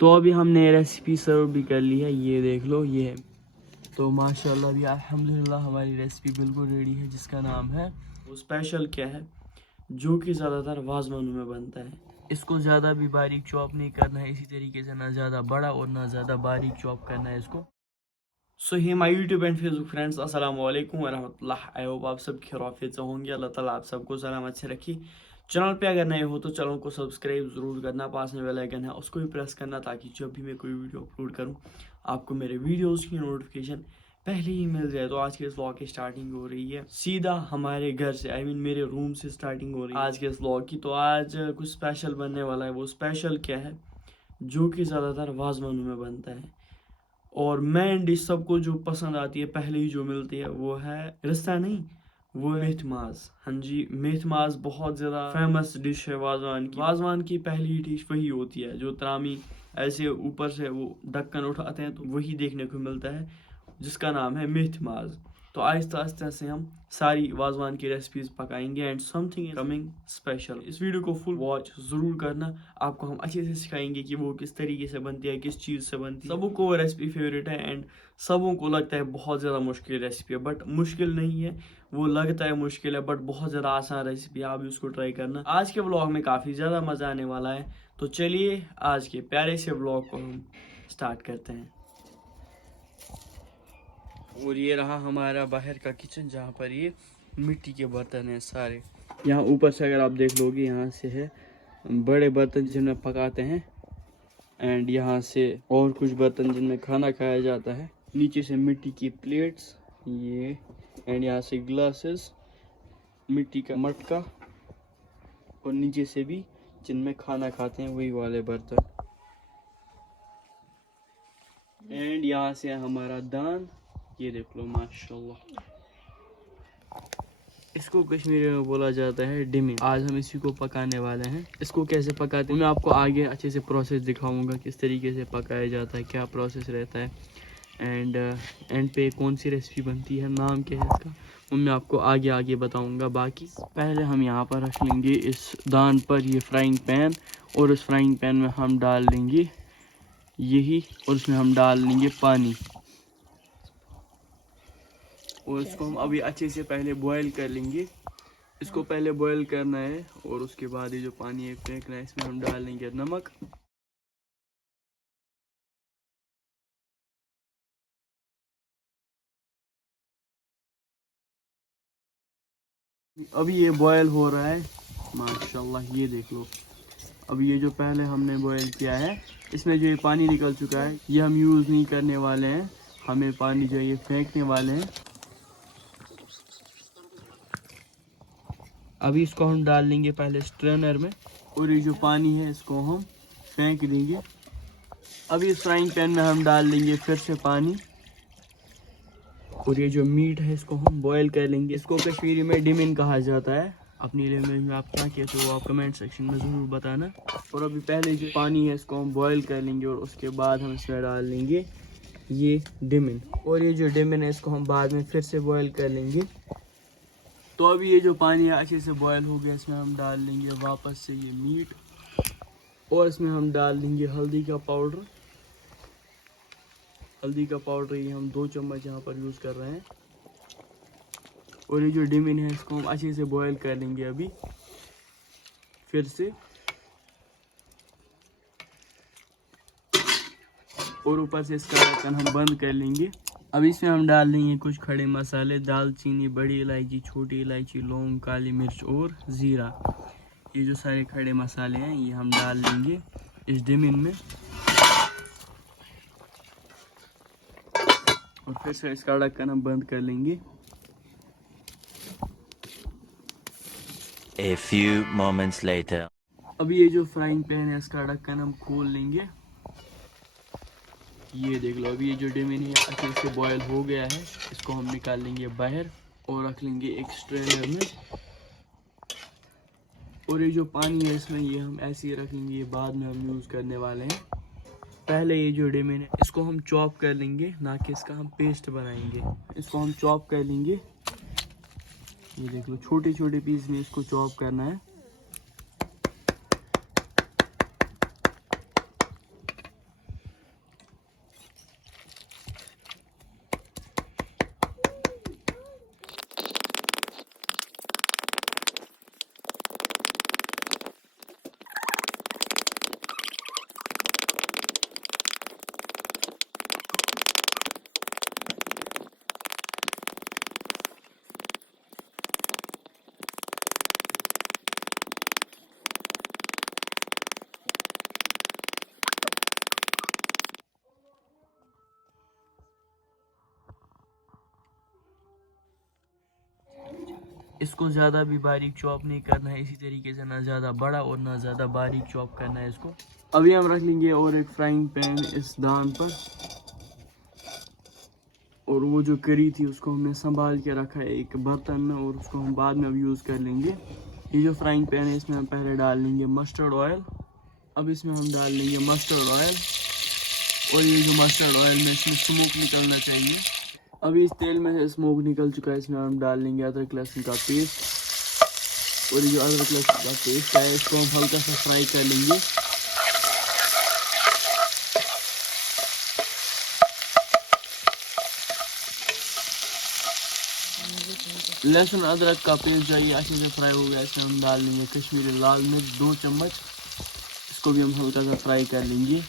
तो अभी हमने रेसिपी सर्व भी कर ली है, ये देख लो ये है। तो माशाल्लाह भी अल्हम्दुलिल्लाह हमारी रेसिपी बिल्कुल रेडी है, जिसका नाम है वो स्पेशल क्या है, जो कि ज़्यादातर वाजवानों में बनता है। इसको ज़्यादा भी बारीक चॉप नहीं करना है, इसी तरीके से ना ज़्यादा बड़ा और ना ज़्यादा बारीक चॉप करना है इसको। So hey my YouTube and Facebook friends, अस्सलाम वालेकुम व रहमतुल्लाह। आई होप आप सब खैरियत से होंगे। अल्लाह ताला आप सबको सलामत से रखी। चैनल पे अगर नए हो तो चैनल को सब्सक्राइब ज़रूर करना, पास में बेल आइकन है उसको भी प्रेस करना, ताकि जब भी मैं कोई वीडियो अपलोड करूँ आपको मेरे वीडियोज़ की नोटिफिकेशन पहले ही मिल जाए। तो आज के इस व्लॉग की स्टार्टिंग हो रही है सीधा हमारे घर से, आई मीन मेरे रूम से स्टार्टिंग हो रही है आज के इस व्लॉग की। तो आज कुछ स्पेशल बनने वाला है। वो स्पेशल क्या है, जो कि ज़्यादातर वाजवानों में बनता है और मेन डिश सबको जो पसंद आती है पहले ही जो मिलती है वो है रिश्ता नहीं, वो है मेथ मास। हाँ जी, मेथ मास बहुत ज़्यादा फेमस डिश है वाजवान की। वाजवान की पहली डिश वही होती है जो तरामी ऐसे ऊपर से वो ढक्कन उठाते हैं तो वही देखने को मिलता है, जिसका नाम है मेथ मास। तो आहिस्ता आहिस्ता से हम सारी वाजवान की रेसिपीज पकाएंगे एंड समथिंग कमिंग स्पेशल। इस वीडियो को फुल वॉच जरूर करना, आपको हम अच्छे से सिखाएंगे कि वो किस तरीके से बनती है, किस चीज़ से बनती है। सबों को वो रेसिपी फेवरेट है एंड सबों को लगता है बहुत ज़्यादा मुश्किल रेसिपी है, बट मुश्किल नहीं है। वो लगता है मुश्किल है बट बहुत ज़्यादा आसान रेसिपी है, आप भी उसको ट्राई करना। आज के ब्लॉग में काफ़ी ज़्यादा मज़ा आने वाला है। तो चलिए आज के प्यारे से ब्लॉग को हम स्टार्ट करते हैं। और ये रहा हमारा बाहर का किचन, जहाँ पर ये मिट्टी के बर्तन हैं सारे। यहाँ ऊपर से अगर आप देख लोगे, यहाँ से है बड़े बर्तन जिनमें पकाते हैं एंड यहाँ से और कुछ बर्तन जिनमें खाना खाया जाता है। नीचे से मिट्टी की प्लेट्स ये, एंड यहाँ से ग्लासेस, मिट्टी का मटका, और नीचे से भी जिनमें खाना खाते हैं वही वाले बर्तन। एंड यहाँ से हमारा दान, ये देख लो माशाल्लाह। इसको कश्मीरी में बोला जाता है डिमी। आज हम इसी को पकाने वाले हैं। इसको कैसे पकाते हैं मैं आपको आगे अच्छे से प्रोसेस दिखाऊंगा, किस तरीके से पकाया जाता है, क्या प्रोसेस रहता है एंड पे कौन सी रेसिपी बनती है, नाम क्या है इसका, वो मैं आपको आगे आगे बताऊंगा। बाकी पहले हम यहाँ पर रख लेंगे इस दान पर ये फ्राइंग पैन, और उस फ्राइंग पैन में हम डाल लेंगे यही, और उसमें हम डाल लेंगे पानी, और इसको हम अभी अच्छे से पहले बॉयल कर लेंगे। इसको पहले बॉयल करना है और उसके बाद ये जो पानी है फेंकना है। इसमें हम डाल लेंगे नमक, अभी ये बॉयल हो रहा है माशाल्लाह। ये देख लो, अभी ये जो पहले हमने बॉयल किया है इसमें जो ये पानी निकल चुका है, ये हम यूज़ नहीं करने वाले हैं। हमें पानी जो ये फेंकने वाले हैं। अभी इसको हम डाल लेंगे पहले स्ट्रेनर में, और ये जो पानी है इसको हम फेंक देंगे। अभी इस फ्राइंग पैन में हम डाल लेंगे फिर से पानी, और ये जो मीट है इसको हम बॉयल कर लेंगे। इसको कश्मीरी में डिमिन कहा जाता है। अपनी लैंग्वेज में आप क्या कहते हो वो आप कमेंट सेक्शन में ज़रूर बताना। और अभी पहले जो पानी है इसको हम बॉयल कर लेंगे, और उसके बाद हम इसमें डाल लेंगे ये डिमिन, और ये जो डिमिन है इसको हम बाद में फिर से बॉयल कर लेंगे। तो अभी ये जो पानी है अच्छे से बॉयल हो गया, इसमें हम डाल लेंगे वापस से ये मीट, और इसमें हम डाल देंगे हल्दी का पाउडर। हल्दी का पाउडर ये हम 2 चम्मच यहाँ पर यूज़ कर रहे हैं। और ये जो डिमिन है इसको हम अच्छे से बॉयल कर लेंगे अभी फिर से, और ऊपर से इसका ढक्कन हम बंद कर लेंगे। अब इसमें हम डाल देंगे कुछ खड़े मसाले, दालचीनी, बड़ी इलायची, छोटी इलायची, लौंग, काली मिर्च और ज़ीरा। ये जो सारे खड़े मसाले हैं ये हम डाल लेंगे इस डिमिन में, और फिर से इसका ढक्कन हम बंद कर लेंगे। A few moments later. अभी ये जो फ्राइंग पैन है इसका ढक्कन हम खोल लेंगे। ये देख लो, अभी ये जो डिमिन है अच्छे से बॉयल हो गया है। इसको हम निकाल लेंगे बाहर और रख लेंगे एक स्ट्रेनर में। और ये जो पानी है इसमें ये हम ऐसे ही रखेंगे, ये बाद में हम यूज़ करने वाले हैं। पहले ये जो डिमिन है इसको हम चॉप कर लेंगे, ना कि इसका हम पेस्ट बनाएंगे। इसको हम चॉप कर लेंगे, ये देख लो छोटे छोटे पीस में इसको चॉप करना है। इसको ज़्यादा भी बारीक चॉप नहीं करना है, इसी तरीके से ना ज़्यादा बड़ा और ना ज़्यादा बारीक चॉप करना है इसको। अभी हम रख लेंगे और एक फ्राइंग पैन इस दान पर, और वो जो करी थी उसको हमने संभाल के रखा है एक बर्तन में, और उसको हम बाद में अब यूज़ कर लेंगे। ये जो फ्राइंग पैन है इसमें हम पहले डाल लेंगे मस्टर्ड ऑयल। अब इसमें हम डाल लेंगे मस्टर्ड ऑयल, और ये जो मस्टर्ड ऑयल में इसमें स्मोक निकलना चाहिए। अभी इस तेल में से स्मोक निकल चुका है, इसमें हम डाल लेंगे अदरक लहसुन का पेस्ट, और ये जो अदरक लहसुन का पेस्ट है इसको हम हल्का सा फ्राई कर लेंगे। लहसुन अदरक का पेस्ट जो ये अच्छे से फ्राई हो गया, इसमें हम डाल लेंगे कश्मीरी लाल मिर्च 2 चम्मच, इसको भी हम हल्का सा फ्राई कर लेंगे।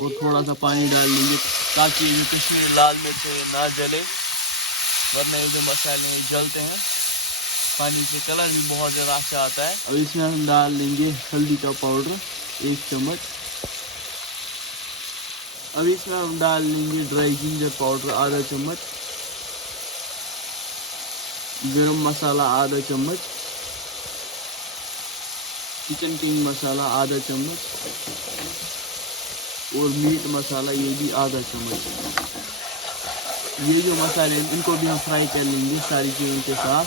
और थोड़ा सा पानी डाल लेंगे ताकि ये कश्मीरी लाल मिर्च ना जले, वरना ये जो मसाले जलते हैं। पानी से कलर भी बहुत ज़्यादा अच्छा आता है। अब इसमें हम डाल लेंगे हल्दी का पाउडर 1 चम्मच। अब इसमें हम डाल लेंगे ड्राई जिंजर पाउडर आधा चम्मच, गरम मसाला आधा चम्मच, चिकन किंग मसाला आधा चम्मच, और मीट मसाला ये भी आधा चम्मच। ये जो मसाले हैं इनको भी हम फ्राई कर लेंगे सारी चीज़ों के साथ।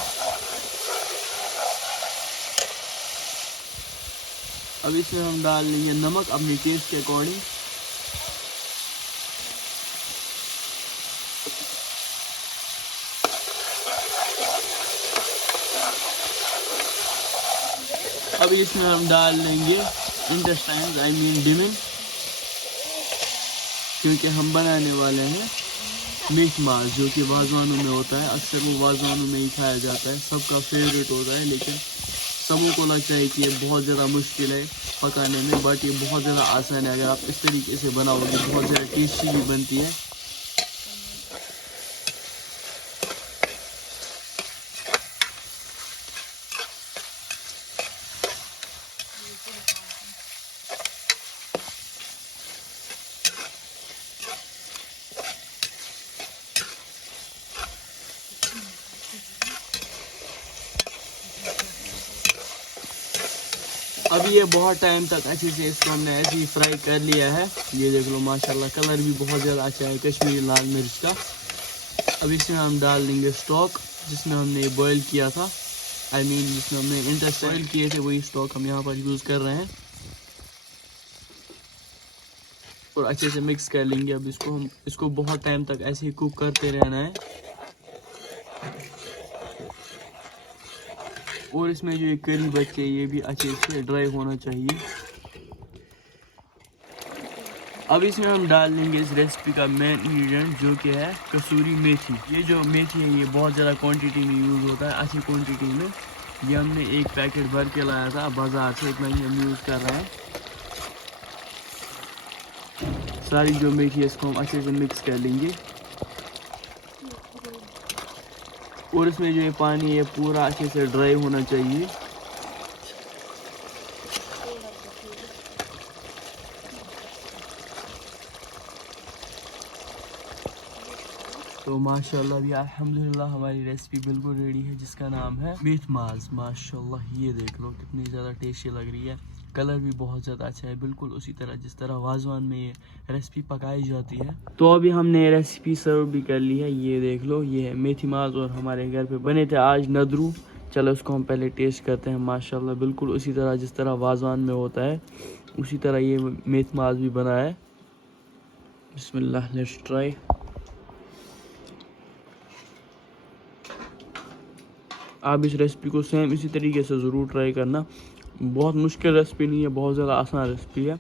अब इसमें हम डाल लेंगे नमक अपने टेस्ट के अकॉर्डिंग। अब इसमें हम डाल लेंगे इंटेस्टाइन आई मीन डिमन, क्योंकि हम बनाने वाले हैं मीट मास जो कि वाजवानों में होता है। अक्सर वो वाजवानों में ही खाया जाता है, सबका फेवरेट होता है, लेकिन सबों को लगता है कि ये बहुत ज़्यादा मुश्किल है पकाने में, बट ये बहुत ज़्यादा आसान है। अगर आप इस तरीके से बनाओगे बहुत ज़्यादा टेस्टी भी बनती है। अभी ये बहुत टाइम तक अच्छे से इसको हमने ऐसे ही फ्राई कर लिया है। ये देख लो माशाल्लाह कलर भी बहुत ज़्यादा अच्छा है कश्मीरी लाल मिर्च का। अब इसमें हम डाल देंगे स्टॉक जिसमें हमने बॉईल किया था, आई मीन जिसमें हमने इंटेस्ट बॉईल किए थे, वही स्टॉक हम यहाँ पर यूज़ कर रहे हैं, और अच्छे से मिक्स कर लेंगे। अब इसको बहुत टाइम तक ऐसे ही कुक करते रहना है। और इसमें जो ये करी बचे ये भी अच्छे से ड्राई होना चाहिए। अब इसमें हम डाल लेंगे इस रेसिपी का मेन इंग्रेडिएंट जो कि है कसूरी मेथी। ये जो मेथी है ये बहुत ज़्यादा क्वांटिटी में यूज़ होता है, अच्छी क्वांटिटी में। ये हमने एक पैकेट भर के लाया था बाज़ार से, इतना ही हम यूज़ कर रहे हैं। सारी जो मेथी है इसको हम अच्छे से मिक्स कर लेंगे, और इसमें जो ये पानी है पूरा अच्छे से ड्राई होना चाहिए। तो माशाल्लाह भी अल्हम्दुलिल्लाह हमारी रेसिपी बिल्कुल रेडी है जिसका नाम है मीट मास। माशाल्लाह ये देख लो कितनी ज़्यादा टेस्टी लग रही है, कलर भी बहुत ज़्यादा अच्छा है, बिल्कुल उसी तरह जिस तरह वाजवान में ये रेसिपी पकाई जाती है। तो अभी हमने रेसिपी सर्व भी कर ली है, ये देख लो ये है मेथी मास, और हमारे घर पे बने थे आज नदरू। चलो इसको हम पहले टेस्ट करते हैं। माशाल्लाह बिल्कुल उसी तरह जिस तरह वाजवान में होता है उसी तरह ये मेथी मास भी बना है। बिस्मिल्लाह, लेट्स ट्राई। आप इस रेसिपी को सेम इसी तरीके से ज़रूर ट्राई करना। बहुत मुश्किल रेसिपी नहीं है, बहुत ज़्यादा आसान रेसिपी है।